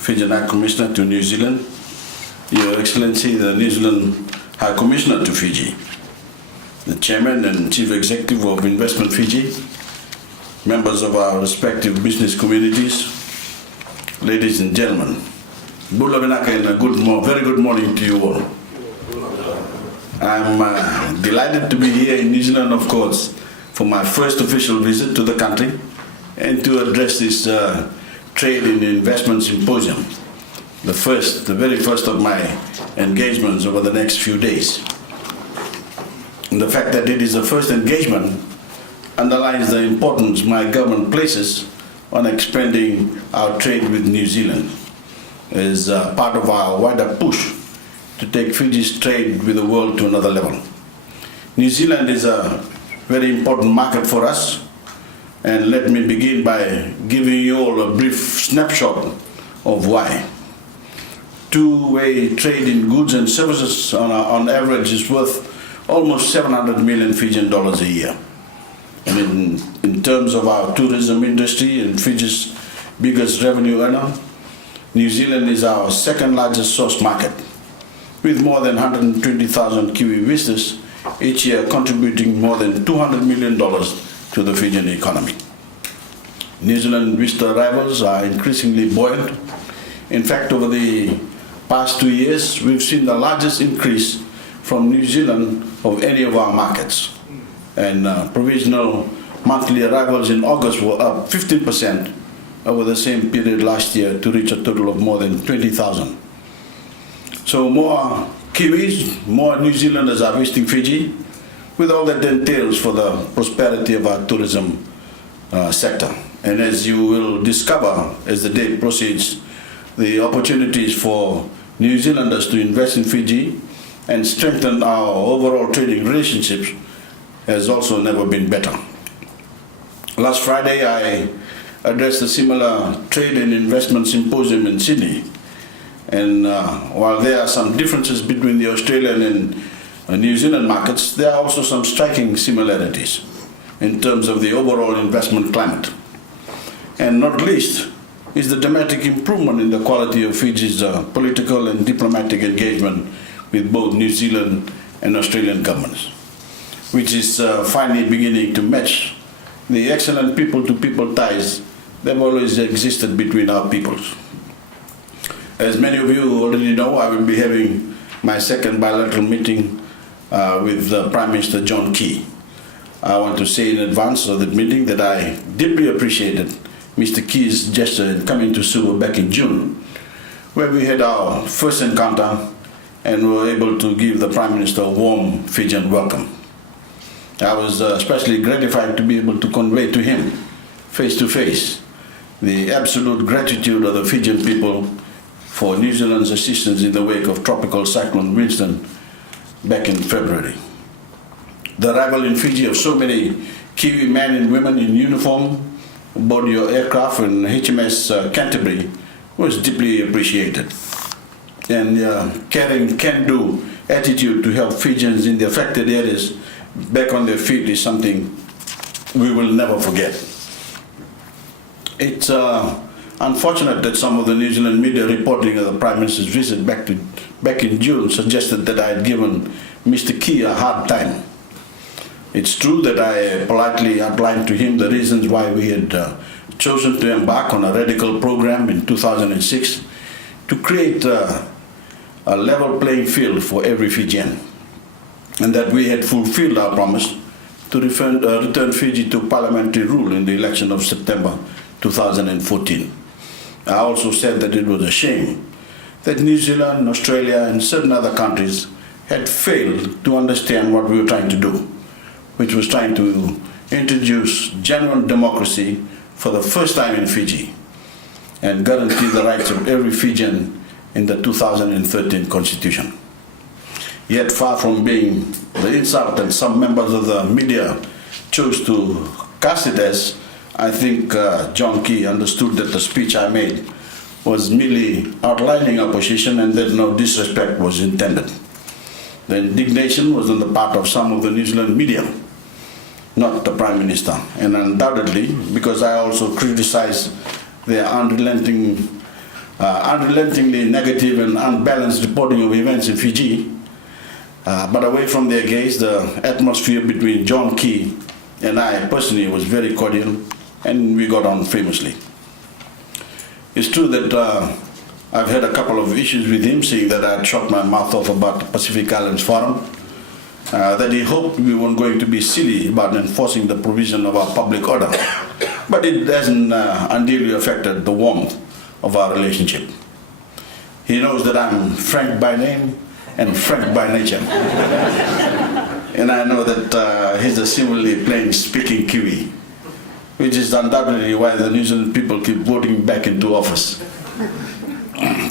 Fijian High Commissioner to New Zealand, Your Excellency, the New Zealand High Commissioner to Fiji, the Chairman and Chief Executive of Investment Fiji, members of our respective business communities, ladies and gentlemen. Bula Vinaka and a very good morning to you all. I'm delighted to be here in New Zealand, of course, for my first official visit to the country and to address this Trade and Investment Symposium, the very first of my engagements over the next few days. And the fact that it is the first engagement underlines the importance my government places on expanding our trade with New Zealand as part of our wider push to take Fiji's trade with the world to another level. New Zealand is a very important market for us, and let me begin by giving you all a brief snapshot of why. Two-way trade in goods and services on average is worth almost 700 million Fijian dollars a year. And in terms of our tourism industry and Fiji's biggest revenue earner, New Zealand is our second largest source market, with more than 120,000 Kiwi visitors each year contributing more than $200 million to the Fijian economy. New Zealand visitor arrivals are increasingly buoyant. In fact, over the past 2 years, we've seen the largest increase from New Zealand of any of our markets. And provisional monthly arrivals in August were up 15% over the same period last year to reach a total of more than 20,000. So more Kiwis, more New Zealanders are visiting Fiji, with all that entails for the prosperity of our tourism sector. And as you will discover as the day proceeds, the opportunities for New Zealanders to invest in Fiji and strengthen our overall trading relationships has also never been better. Last Friday, I addressed a similar trade and investment symposium in Sydney. And while there are some differences between the Australian and New Zealand markets, there are also some striking similarities in terms of the overall investment climate. And not least is the dramatic improvement in the quality of Fiji's political and diplomatic engagement with both New Zealand and Australian governments, which is finally beginning to match the excellent people-to-people ties that have always existed between our peoples. As many of you already know, I will be having my second bilateral meeting with Prime Minister John Key. I want to say in advance of that meeting that I deeply appreciated Mr. Key's gesture in coming to Suva back in June, where we had our first encounter and were able to give the Prime Minister a warm Fijian welcome. I was especially gratified to be able to convey to him, face to face, the absolute gratitude of the Fijian people for New Zealand's assistance in the wake of Tropical Cyclone Winston back in February. The arrival in Fiji of so many Kiwi men and women in uniform aboard your aircraft and HMS Canterbury was deeply appreciated. And caring, can-do attitude to help Fijians in the affected areas back on their feet is something we will never forget. It's unfortunate that some of the New Zealand media reporting of the Prime Minister's visit back in June suggested that I had given Mr. Key a hard time. It's true that I politely outlined to him the reasons why we had chosen to embark on a radical program in 2006 to create a level playing field for every Fijian, and that we had fulfilled our promise to return Fiji to parliamentary rule in the election of September 2014. I also said that it was a shame that New Zealand, Australia, and certain other countries had failed to understand what we were trying to do, which was trying to introduce genuine democracy for the first time in Fiji and guarantee the rights of every Fijian in the 2013 Constitution. Yet, far from being the insult that some members of the media chose to cast it as, I think John Key understood that the speech I made was merely outlining our position and that no disrespect was intended. The indignation was on the part of some of the New Zealand media, not the Prime Minister, and undoubtedly because I also criticized their unrelenting unrelentingly negative and unbalanced reporting of events in Fiji. But away from their gaze, the atmosphere between John Key and I personally was very cordial, and we got on famously. It's true that I've had a couple of issues with him, saying that I had shot my mouth off about the Pacific Islands Forum, that he hoped we weren't going to be silly about enforcing the provision of our public order. But it hasn't unduly affected the warmth of our relationship. He knows that I'm frank by name and frank by nature. And I know that he's a similarly plain-speaking Kiwi, which is undoubtedly why the New Zealand people keep voting back into office.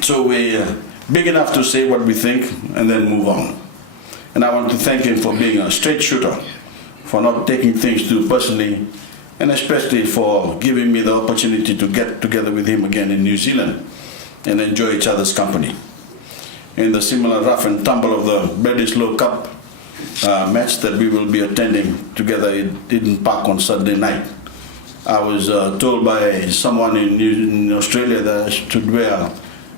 So we're big enough to say what we think and then move on. And I want to thank him for being a straight shooter, for not taking things too personally, and especially for giving me the opportunity to get together with him again in New Zealand and enjoy each other's company. In the similar rough and tumble of the Bledisloe Cup match that we will be attending together in Eden Park on Saturday night, I was told by someone in Australia that I should wear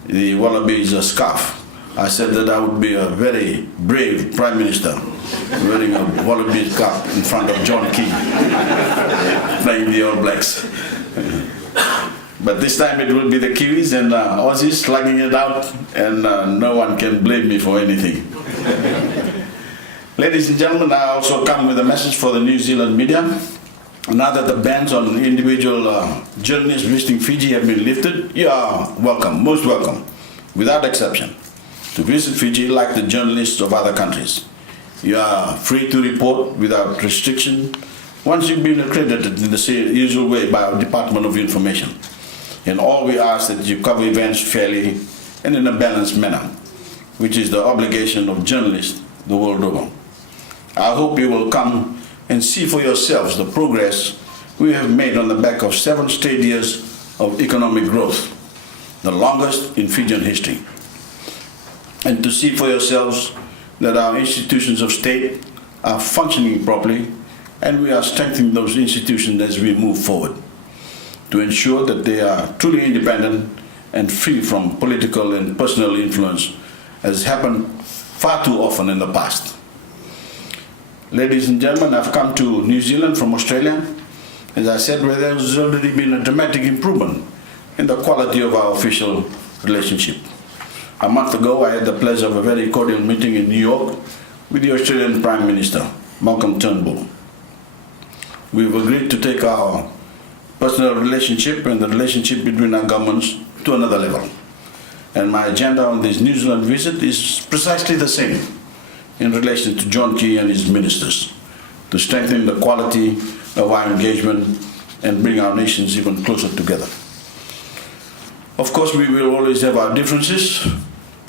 the Wallabies scarf. I said that I would be a very brave Prime Minister wearing a Wallabies cap in front of John Key, playing the All Blacks. But this time it will be the Kiwis and Aussies slugging it out, and no one can blame me for anything. Ladies and gentlemen, I also come with a message for the New Zealand media. Now that the bans on individual journalists visiting Fiji have been lifted, you are welcome, most welcome, without exception, to visit Fiji like the journalists of other countries. You are free to report without restriction once you've been accredited in the usual way by our Department of Information. And all we ask that you cover events fairly and in a balanced manner, which is the obligation of journalists the world over. I hope you will come and see for yourselves the progress we have made on the back of 7 straight years of economic growth, the longest in Fijian history. And to see for yourselves that our institutions of state are functioning properly, and we are strengthening those institutions as we move forward to ensure that they are truly independent and free from political and personal influence, as happened far too often in the past. Ladies and gentlemen, I've come to New Zealand from Australia, as I said, where there's already been a dramatic improvement in the quality of our official relationship. A month ago, I had the pleasure of a very cordial meeting in New York with the Australian Prime Minister, Malcolm Turnbull. We've agreed to take our personal relationship and the relationship between our governments to another level. And my agenda on this New Zealand visit is precisely the same in relation to John Key and his ministers, to strengthen the quality of our engagement and bring our nations even closer together. Of course, we will always have our differences,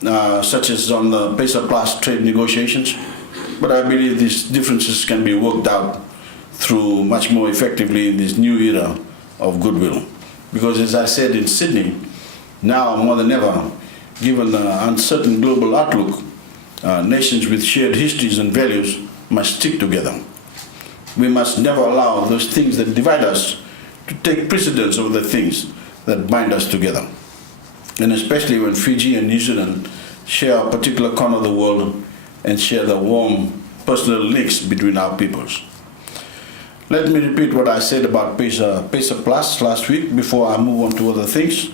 such as on the PESA Plus trade negotiations, but I believe these differences can be worked out through much more effectively in this new era of goodwill. Because as I said in Sydney, now more than ever, given the uncertain global outlook, nations with shared histories and values must stick together. We must never allow those things that divide us to take precedence over the things that bind us together. And especially when Fiji and New Zealand share a particular corner of the world and share the warm personal links between our peoples. Let me repeat what I said about PESA Plus last week before I move on to other things,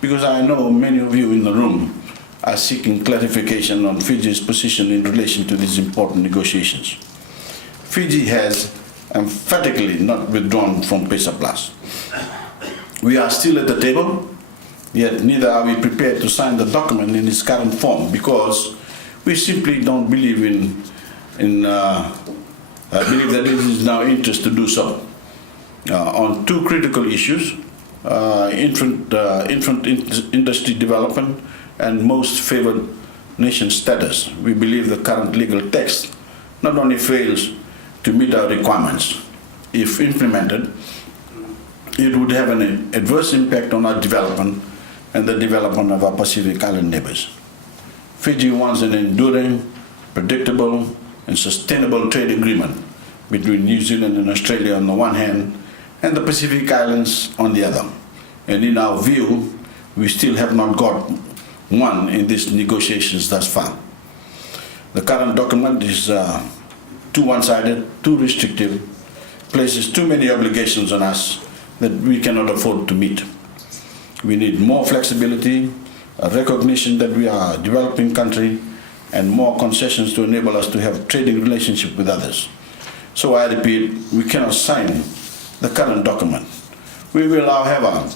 because I know many of you in the room are seeking clarification on Fiji's position in relation to these important negotiations. Fiji has emphatically not withdrawn from PESA Plus. We are still at the table, yet neither are we prepared to sign the document in its current form, because we simply don't believe I believe that it is in our interest to do so. On 2 critical issues, infant industry development and most favored nation status, we believe the current legal text not only fails to meet our requirements. If implemented, it would have an adverse impact on our development and the development of our Pacific Island neighbors. Fiji wants an enduring, predictable, and sustainable trade agreement between New Zealand and Australia on the one hand, and the Pacific Islands on the other. And in our view, we still have not got one in these negotiations thus far. The current document is too one-sided, too restrictive, places too many obligations on us that we cannot afford to meet. We need more flexibility, a recognition that we are a developing country, and more concessions to enable us to have trading relationship with others. So I repeat, we cannot sign the current document. We will, however,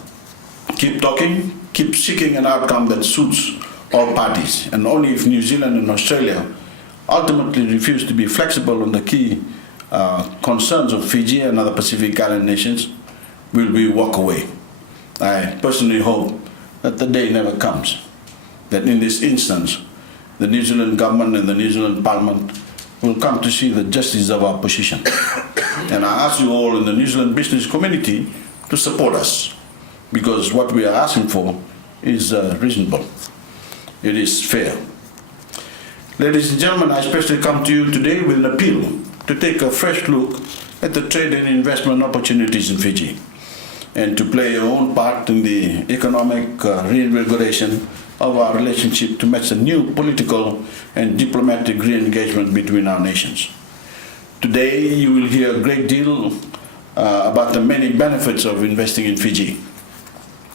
keep talking, keep seeking an outcome that suits all parties, and only if New Zealand and Australia ultimately refuse to be flexible on the key concerns of Fiji and other Pacific Island nations will we walk away. I personally hope that the day never comes, that in this instance, the New Zealand government and the New Zealand Parliament will come to see the justice of our position. And I ask you all in the New Zealand business community to support us, because what we are asking for is reasonable. It is fair. Ladies and gentlemen, I especially come to you today with an appeal to take a fresh look at the trade and investment opportunities in Fiji, and to play your own part in the economic reinvigoration of our relationship to match a new political and diplomatic re-engagement between our nations. Today, you will hear a great deal about the many benefits of investing in Fiji.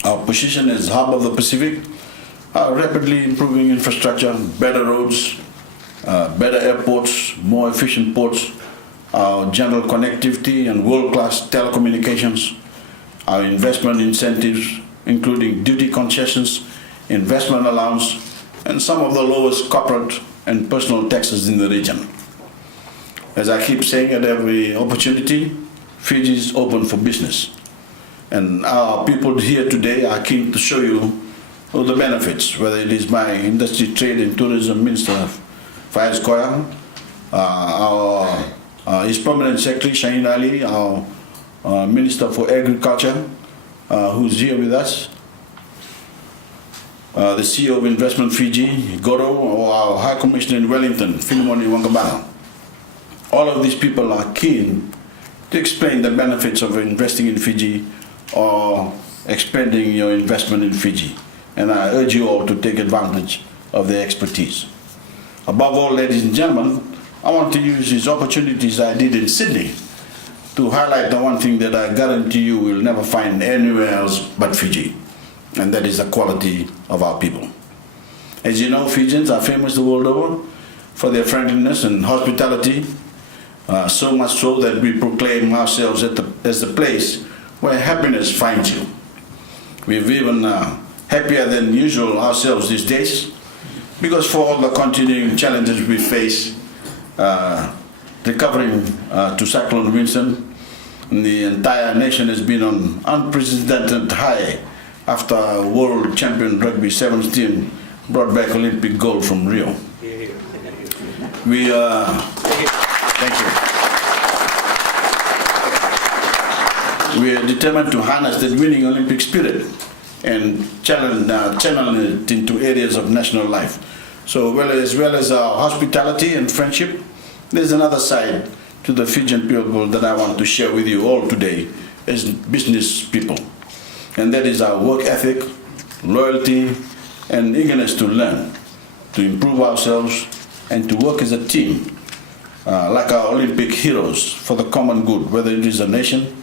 Our position as hub of the Pacific, our rapidly improving infrastructure, better roads, better airports, more efficient ports, our general connectivity and world-class telecommunications, our investment incentives, including duty concessions, investment allowance, and some of the lowest corporate and personal taxes in the region. As I keep saying at every opportunity, Fiji is open for business. And our people here today are keen to show you all the benefits, whether it is my Industry, Trade and Tourism Minister, Faiz Koya, His Permanent Secretary, Shaheen Ali, our Minister for Agriculture, who's here with us, the CEO of Investment Fiji, Goro, or our High Commissioner in Wellington, Filimoni Wangabana. All of these people are keen to explain the benefits of investing in Fiji or expanding your investment in Fiji. And I urge you all to take advantage of their expertise. Above all, ladies and gentlemen, I want to use these opportunities I did in Sydney to highlight the one thing that I guarantee you will never find anywhere else but Fiji, and that is the quality of our people. As you know, Fijians are famous the world over for their friendliness and hospitality, so much so that we proclaim ourselves as the place where happiness finds you. We're even happier than usual ourselves these days, because for all the continuing challenges we face, recovering to Cyclone Winston, the entire nation has been on unprecedented high after world champion rugby sevens team brought back Olympic gold from Rio. Thank you. We are determined to harness that winning Olympic spirit and channel it into areas of national life. So as well as our hospitality and friendship, there's another side to the Fijian people that I want to share with you all today as business people. And that is our work ethic, loyalty, and eagerness to learn, to improve ourselves, and to work as a team, like our Olympic heroes, for the common good, whether it is a nation,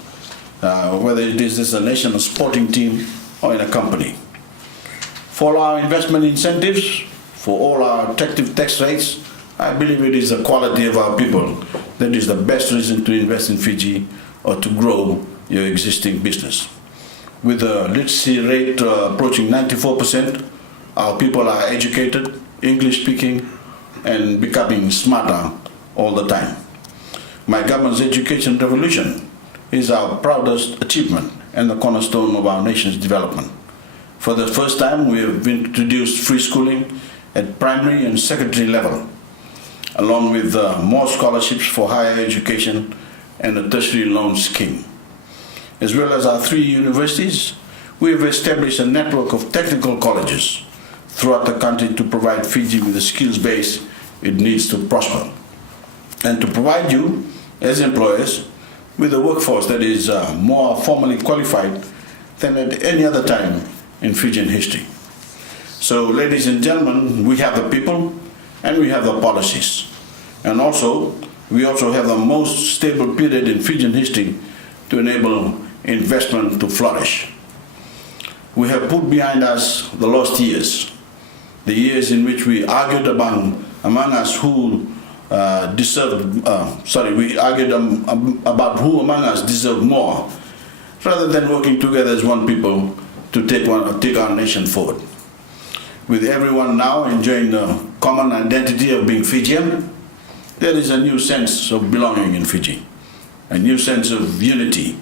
whether it is a nation, a sporting team, or in a company. For our investment incentives, for all our attractive tax rates, I believe it is the quality of our people that is the best reason to invest in Fiji or to grow your existing business. With a literacy rate approaching 94%, our people are educated, English speaking, and becoming smarter all the time. My government's education revolution is our proudest achievement and the cornerstone of our nation's development. For the first time, we have introduced free schooling at primary and secondary level, along with more scholarships for higher education and a tertiary loan scheme. As well as our 3 universities, we have established a network of technical colleges throughout the country to provide Fiji with the skills base it needs to prosper, and to provide you, as employers, with a workforce that is more formally qualified than at any other time in Fijian history. So, ladies and gentlemen, we have the people and we have the policies. And we also have the most stable period in Fijian history to enable investment to flourish. We have put behind us the lost years, the years in which we argued among us who we argued about who among us deserved more, rather than working together as one people to take our nation forward. With everyone now enjoying the common identity of being Fijian, there is a new sense of belonging in Fiji, a new sense of unity,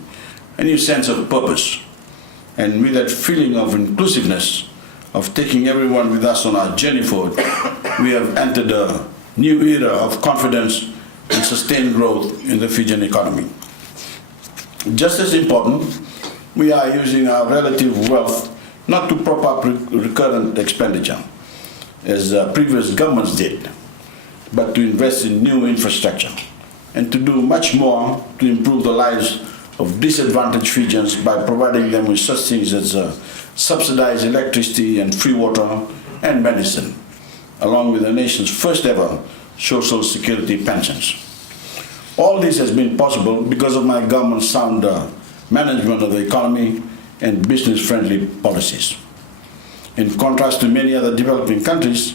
a new sense of purpose. And with that feeling of inclusiveness, of taking everyone with us on our journey forward, we have entered a new era of confidence and sustained growth in the Fijian economy. Just as important, we are using our relative wealth not to prop up recurrent expenditure, as previous governments did, but to invest in new infrastructure and to do much more to improve the lives of disadvantaged Fijians by providing them with such things as subsidized electricity and free water and medicine, along with the nation's first ever social security pensions. All this has been possible because of my government's sound management of the economy and business-friendly policies. In contrast to many other developing countries,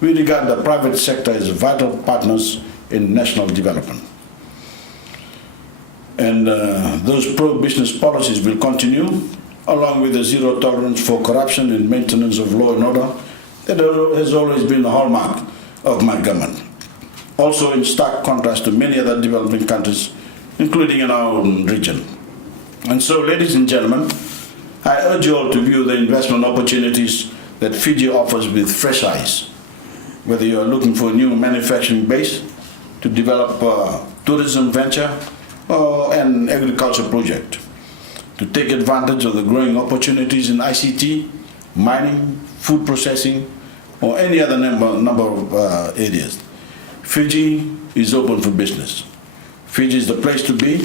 we regard the private sector as vital partners in national development. And those pro-business policies will continue, along with the zero tolerance for corruption and maintenance of law and order that has always been the hallmark of my government. Also in stark contrast to many other developing countries, including in our own region. And so, ladies and gentlemen, I urge you all to view the investment opportunities that Fiji offers with fresh eyes. Whether you are looking for a new manufacturing base to develop a tourism venture or an agriculture project, to take advantage of the growing opportunities in ICT, mining, food processing, or any other number of areas. Fiji is open for business. Fiji is the place to be,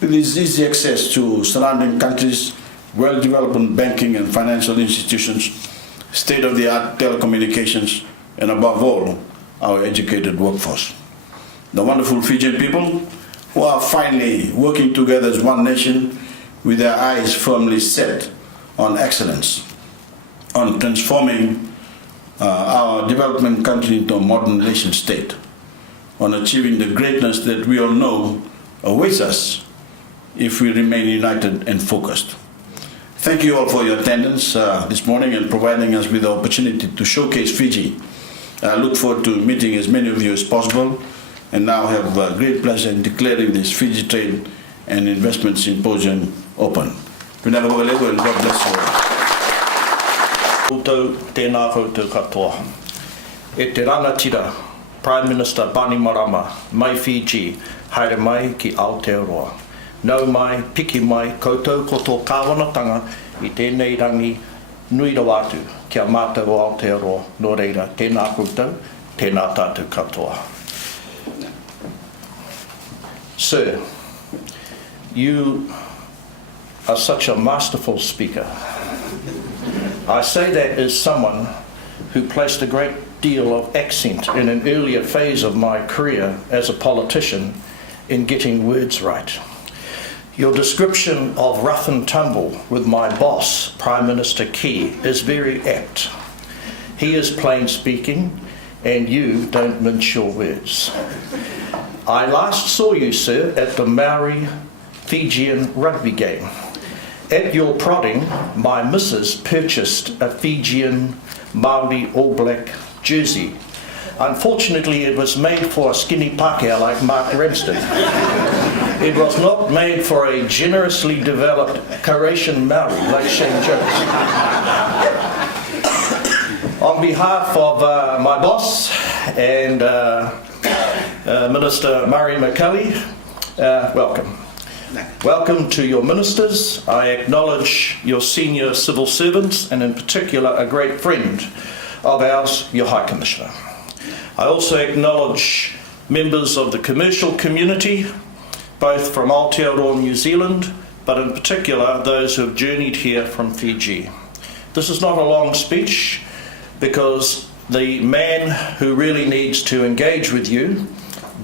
with its easy access to surrounding countries, well-developed banking and financial institutions, state-of-the-art telecommunications, and above all, our educated workforce. The wonderful Fijian people who are finally working together as one nation with their eyes firmly set on excellence, on transforming our development country into a modern nation state, on achieving the greatness that we all know awaits us if we remain united and focused. Thank you all for your attendance this morning and providing us with the opportunity to showcase Fiji. I look forward to meeting as many of you as possible, and now have great pleasure in declaring this Fiji Trade and Investment Symposium open. And God bless you all. Tēnā koutou katoa. E te rangatira, Prime Minister Bainimarama, mai Fiji, haere mai ki Aotearoa. Nau mai, piki mai, koutou koto kāwanatanga i tēnei rangi nui rawatu kia mātou o Aotearoa. Nō reira, tēnā koutou, tēnā tātou katoa. Sir, you are such a masterful speaker. I say that as someone who placed a great deal of accent in an earlier phase of my career as a politician in getting words right. Your description of rough and tumble with my boss, Prime Minister Key, is very apt. He is plain speaking and you don't mince your words. I last saw you, sir, at the Maori Fijian rugby game. At your prodding, my missus purchased a Fijian Maori All Black jersey. Unfortunately, it was made for a skinny Pākehā like Mark Renston. It was not made for a generously developed Croatian Maori like Shane Jones. On behalf of my boss and Minister Murray McCully, welcome. Welcome to your ministers. I acknowledge your senior civil servants and in particular a great friend of ours, your High Commissioner. I also acknowledge members of the commercial community, both from Aotearoa, New Zealand, but in particular those who have journeyed here from Fiji. This is not a long speech, because the man who really needs to engage with you,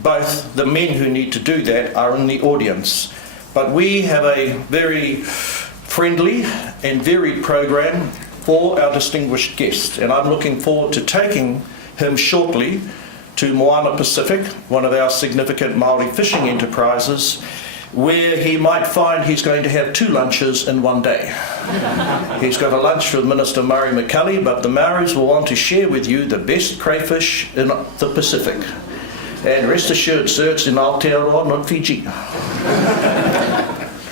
both the men who need to do that, are in the audience. But we have a very friendly and varied program for our distinguished guest, and I'm looking forward to taking him shortly to Moana Pacific, one of our significant Māori fishing enterprises, where he might find he's going to have 2 lunches in one day. He's got a lunch with Minister Murray McCully, but the Maoris will want to share with you the best crayfish in the Pacific. And rest assured, sir, it's in Aotearoa, not Fiji.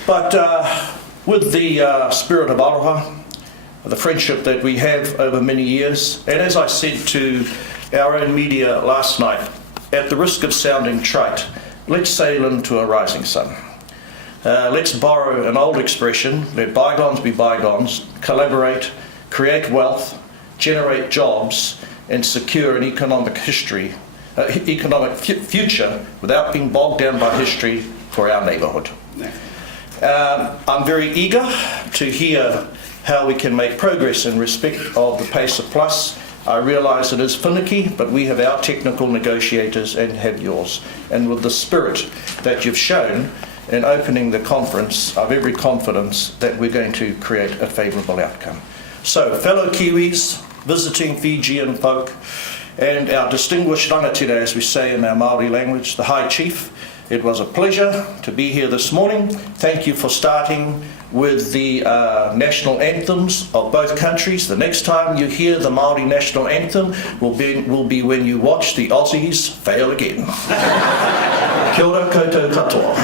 But with the spirit of aroha, the friendship that we have over many years, and as I said to our own media last night, at the risk of sounding trite, let's sail into a rising sun. Let's borrow an old expression, let bygones be bygones, collaborate, create wealth, generate jobs, and secure an economic future without being bogged down by history for our neighbourhood. I'm very eager to hear how we can make progress in respect of the PACER Plus. I realise it is finicky, but we have our technical negotiators and have yours. And with the spirit that you've shown in opening the conference, I've every confidence that we're going to create a favourable outcome. So, fellow Kiwis, visiting Fijian folk, and our distinguished rangatira, as we say in our Māori language, the High Chief, it was a pleasure to be here this morning. Thank you for starting with the national anthems of both countries. The next time you hear the Māori national anthem will be when you watch the Aussies fail again. Kia ora koutou katoa.